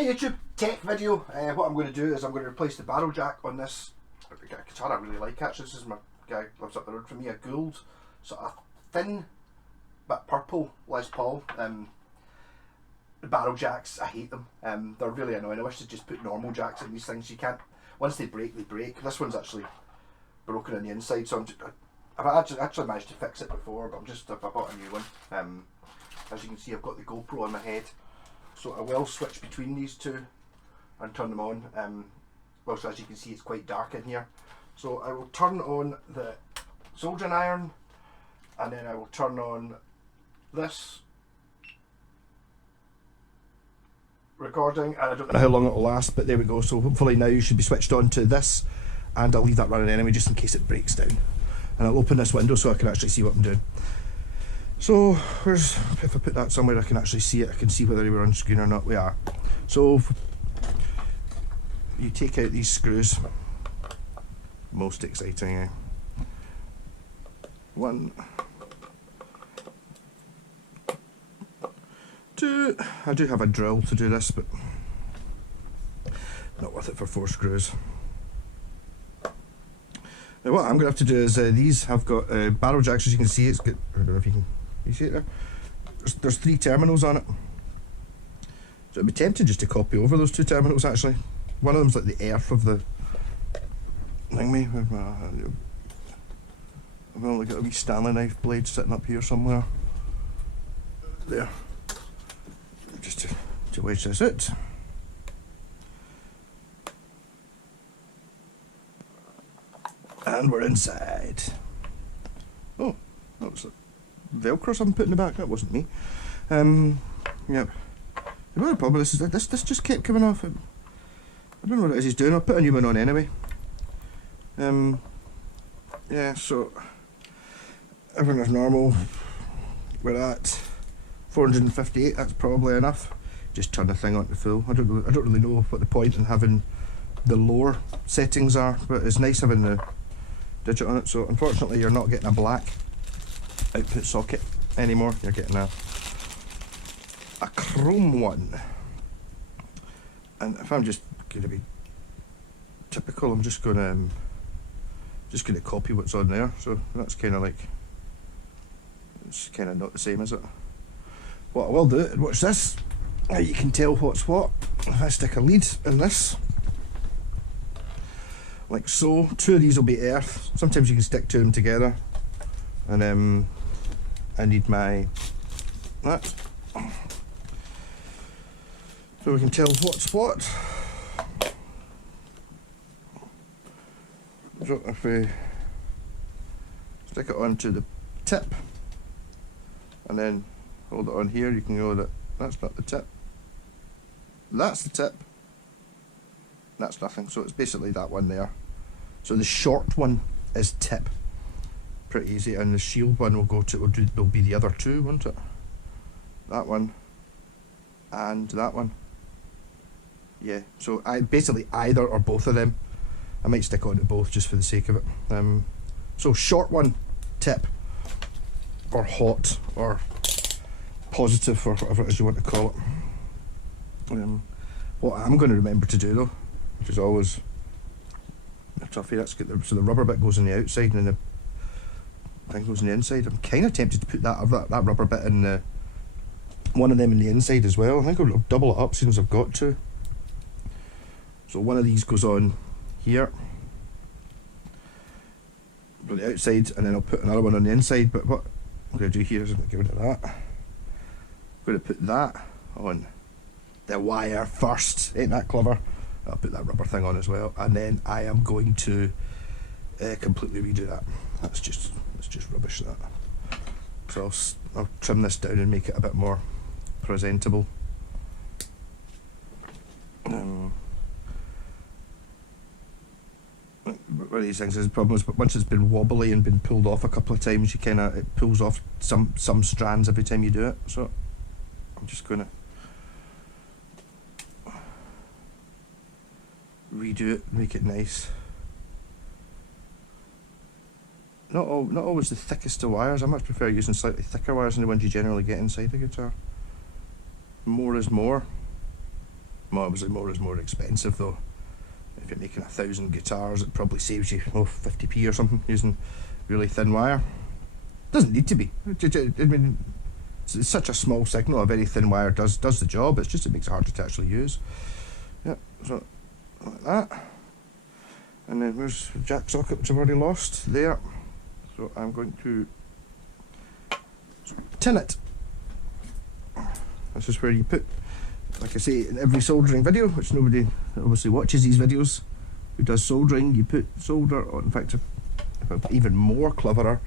Hey YouTube, tech video. What I'm going to do is I'm going to replace the barrel jack on this guitar I really like actually. This is my guy who lives up the road from me, a Gould, sort of thin but purple Les Paul. The barrel jacks, I hate them. They're really annoying. I wish they'd just put normal jacks in these things. You can't, once they break, they break. This one's actually broken on the inside, so I've actually managed to fix it before, but I bought a new one. As you can see, I've got the GoPro on my head, so I will switch between these two and turn them on. Also, as you can see, it's quite dark in here, so I will turn on the soldering iron, and then I will turn on this recording, and I don't know how long it will last, but there we go. So hopefully now you should be switched on to this, and I'll leave that running anyway just in case it breaks down, and I'll open this window so I can actually see what I'm doing. So if I put that somewhere I can actually see it, I can see whether we're on screen or not. We are. So you take out these screws, most exciting, eh? One, two. I do have a drill to do this, but not worth it for 4 screws. Now what I'm going to have to do is these have got barrel jacks, as you can see. It's got, I don't know if you can see it there. There's 3 terminals on it. So I'd be tempted just to copy over those 2 terminals actually. One of them's like the earth of the thingy. I've only got a wee Stanley knife blade sitting up here somewhere. There. Just to wedge this out. And we're inside. Oh, that was Velcro something put in the back. That wasn't me. Yep. The other problem is that this just kept coming off. I don't know what it is he's doing. I'll put a new one on anyway. Yeah. So everything is normal. We're at 458. That's probably enough. Just turn the thing on to full. I don't really know what the point in having the lower settings are, but it's nice having the digit on it. So unfortunately you're not getting a black output socket anymore, you're getting a chrome one. And if I'm just going to be typical, I'm just going to copy what's on there. So that's kind of like, it's kind of not the same, is it? What I will do, watch this, you can tell what's what. If I stick a lead in this, like so, 2 of these will be earth. Sometimes you can stick 2 of them together. And I need that. So we can tell what's what. So if we stick it onto the tip and then hold it on here, you can go that that's not the tip. That's the tip. That's nothing. So it's basically that one there. So the short one is tip. Pretty easy, and the shield one will be the other 2, won't it? That one and that one. Yeah, so I basically either or both of them. I might stick on to both just for the sake of it. So short one, tip, or hot, or positive, or whatever it is you want to call it. What I'm going to remember to do though, which is always a toughie, that's good. So the rubber bit goes on the outside and then the thing goes on the inside. I'm kind of tempted to put that rubber bit in one of them in the inside as well. I think I'll double it up since I've got to. So one of these goes on here on the outside, and then I'll put another one on the inside. But what I'm going to do here is get rid of that. I'm going to put that on the wire first. Ain't that clever? I'll put that rubber thing on as well, and then I am going to completely redo that. That's just rubbish, that. So I'll trim this down and make it a bit more presentable. One of these things is the problem is, but once it's been wobbly and been pulled off a couple of times, it pulls off some strands every time you do it. So I'm just going to redo it, make it nice. Not always the thickest of wires. I much prefer using slightly thicker wires than the ones you generally get inside the guitar. More is more. Well, obviously more is more expensive though. If you're making 1,000 guitars, it probably saves you 50p or something using really thin wire. Doesn't need to be. I mean, it's such a small signal. A very thin wire does the job. It's just it makes it harder to actually use. Yep. So like that. And then where's the jack socket, which I've already lost there. So I'm going to tin it. This is where you put, like I say, in every soldering video, which nobody obviously watches these videos who does soldering, you put solder on. In fact, if I'm even more cleverer,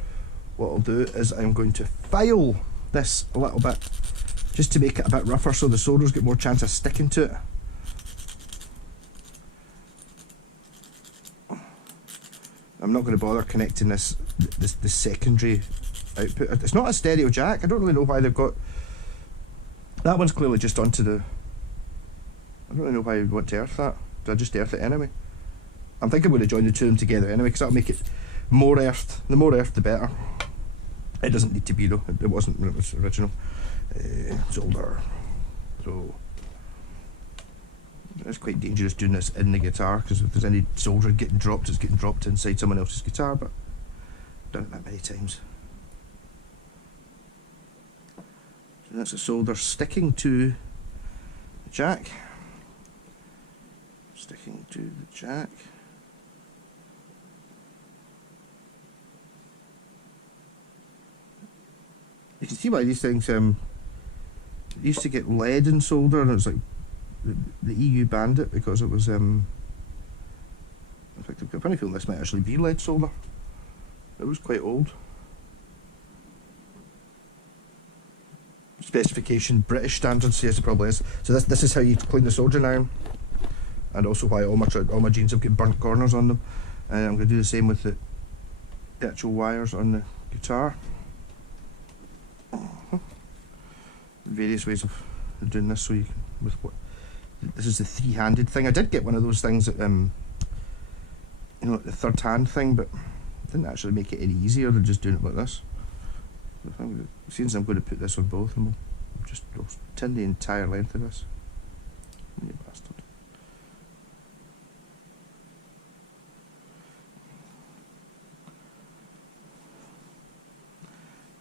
what I'll do is I'm going to file this a little bit just to make it a bit rougher so the solders get more chance of sticking to it. I'm not going to bother connecting this secondary output. It's not a stereo jack. I don't really know why they've got that one's clearly just onto the. I don't really know why you'd want to earth that. Do I just earth it anyway? I'm thinking I'm going to join the two of them together anyway because that'll make it more earthed. The more earthed the better. It doesn't need to be though. It wasn't when it was original. Solder. So it's quite dangerous doing this in the guitar because if there's any solder getting dropped, it's getting dropped inside someone else's guitar. But I've done it that many times. So that's a solder sticking to the jack. Sticking to the jack. You can see why these things used to get lead in solder, and it's like the EU banned it because it was in fact I've got a funny feeling this might actually be lead solder. It was quite old. Specification British standards, yes it probably is. So this is how you clean the soldering iron, and also why all my jeans have got burnt corners on them. And I'm going to do the same with the actual wires on the guitar. Various ways of doing this, so you can, with what this is the three-handed thing. I did get one of those things that you know, the third hand thing, but it didn't actually make it any easier than just doing it like this. Since I'm going to put this on both, and I'll tin the entire length of this. You bastard.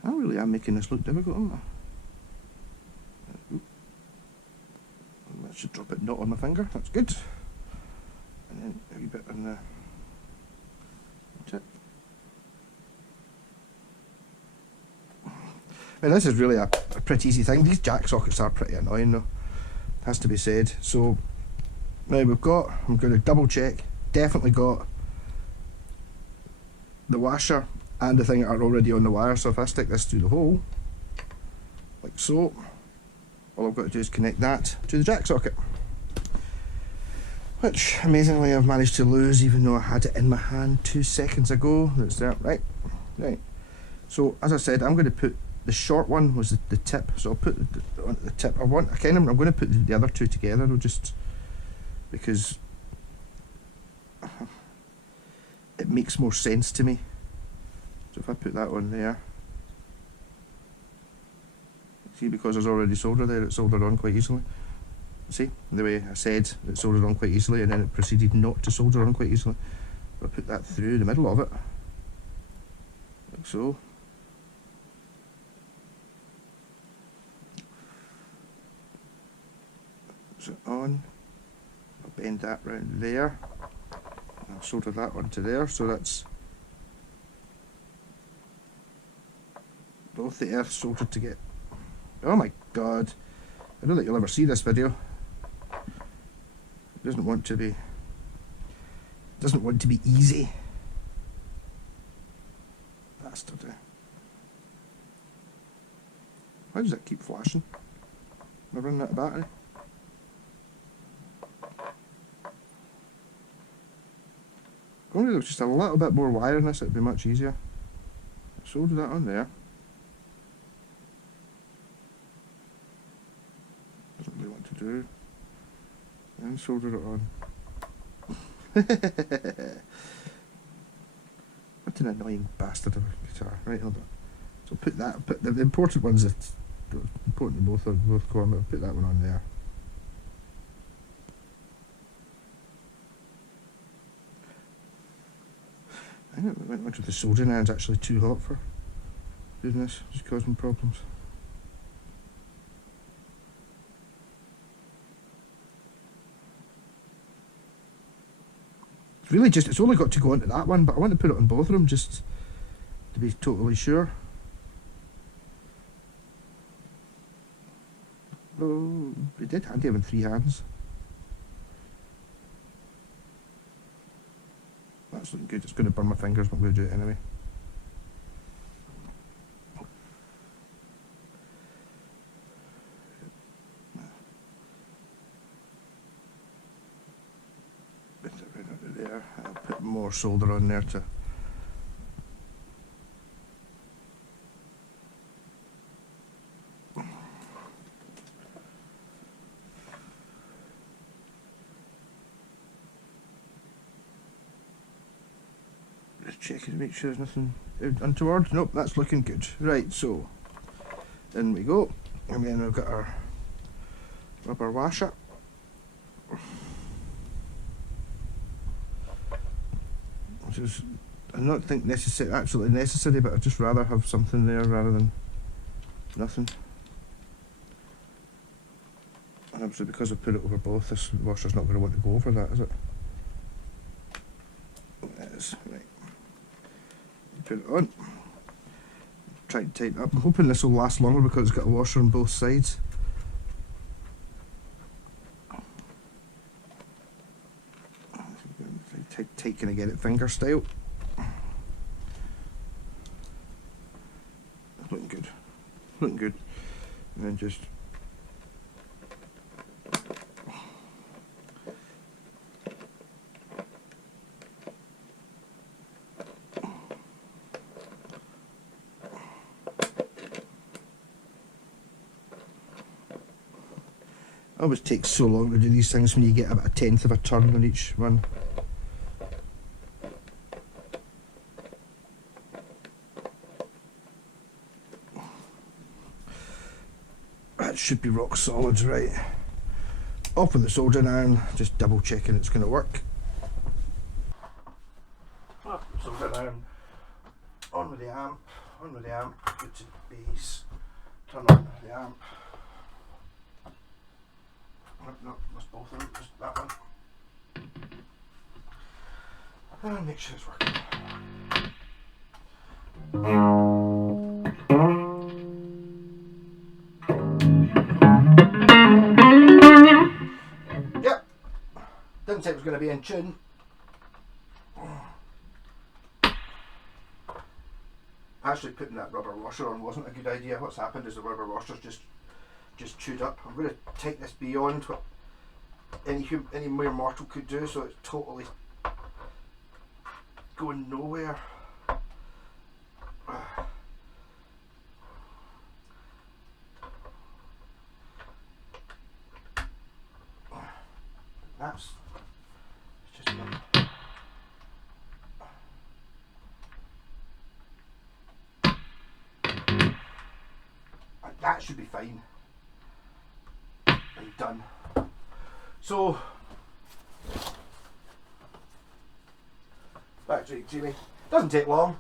I really am making this look difficult, aren't I? That should drop it not on my finger, that's good. And then a wee bit on the tip. I mean, this is really a pretty easy thing. These jack sockets are pretty annoying though, has to be said. So now I'm going to double check, definitely got the washer and the thing that are already on the wire. So if I stick this through the hole, like so, all I've got to do is connect that to the jack socket, which amazingly I've managed to lose even though I had it in my hand 2 seconds ago. That's there, right. So as I said, I'm going to put the short one was the tip, so I'll put on the tip. I'm going to put the other two together, just because it makes more sense to me. So if I put that on there, see, because there's already solder there, it's soldered on quite easily. See, the way I said it soldered on quite easily, and then it proceeded not to solder on quite easily. I'll put that through the middle of it, like so. So on, I'll bend that round there, and I'll solder that onto there, so that's both the earth soldered together. Oh my god, I don't think you'll ever see this video. It doesn't want to be easy. Bastard. Why does that keep flashing? Am I running out of battery? If only there was just a little bit more wire in this, it'd be much easier. Solder that on there. Doesn't really want to do. And solder it on. What an annoying bastard of a guitar. Right, hold on. So put the important ones, the important both go on, but I'll put that one on there. I wonder if the soldering iron's actually too hot for doing this, just causing problems. It's really just, it's only got to go onto that one, but I want to put it on both of them just to be totally sure. Oh, it did handy having 3 hands. That's looking good. It's going to burn my fingers, but I'm going to do it anyway. Bit it right under there. I'll put more solder on there to. Just checking to make sure there's nothing untoward. Nope, that's looking good. Right, so in we go. And then we've got our rubber washer. Which is, I don't think absolutely necessary, but I'd just rather have something there rather than nothing. And obviously because I've put it over both, this washer's not going to want to go over that, is it? It is, right. Put it on. Try to tighten it up. I'm hoping this will last longer because it's got a washer on both sides. Tight, can I get it finger style? Looking good. Looking good. And then just it always takes so long to do these things when you get about 1/10 of a turn on each one. That should be rock solid, right? Off with the soldering iron, just double checking it's going to work. Soldering iron on with the amp, go to base, turn on the amp. No, that's both of them, just that one. And make sure it's working. Yep, didn't say it was going to be in tune. Actually putting that rubber washer on wasn't a good idea. What's happened is the rubber washer's just chewed up. I'm going to take this beyond what any mere mortal could do, so it's totally going nowhere. That's just that should be fine. And done. So back to it, Jamie. Doesn't take long.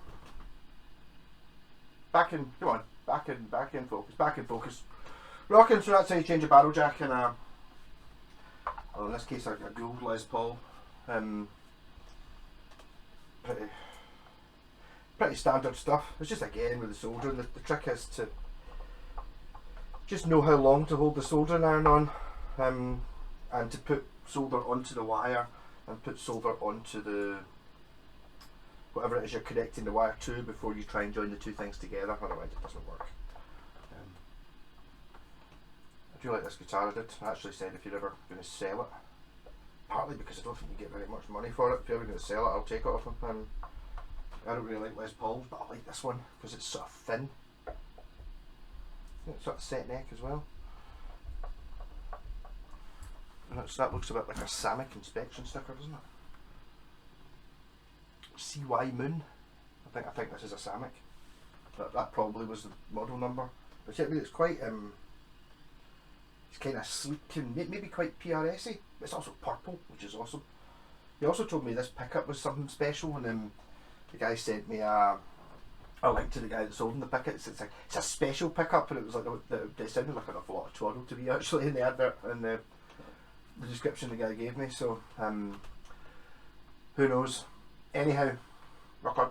Back in, come on, back in focus. Rocking, so that's how you change a barrel jack in a, well, in this case a gold Les Paul. Pretty standard stuff. It's just again with the soldering, the trick is to just know how long to hold the soldering iron on, and to put solder onto the wire and put solder onto the whatever it is you're connecting the wire to before you try and join the two things together, otherwise it doesn't work. I do like this guitar. I did actually said if you're ever going to sell it, partly because I don't think you get very much money for it. If you're ever going to sell it, I'll take it off them. I don't really like Les Pauls, but I like this one because it's sort of thin. It's sort of set neck as well. And that looks a bit like a Samick inspection sticker, doesn't it? CY Moon. I think this is a Samick. That probably was the model number. But yeah, I mean, it's quite it's kind of sleek and maybe quite PRS-y. It's also purple, which is awesome. He also told me this pickup was something special, and the guy sent me a link to the guy that's holding the pickets. It's a special pickup, and it was like it sounded like an awful lot of twaddle to me actually in the advert and the description the guy gave me. So who knows? Anyhow, rock on.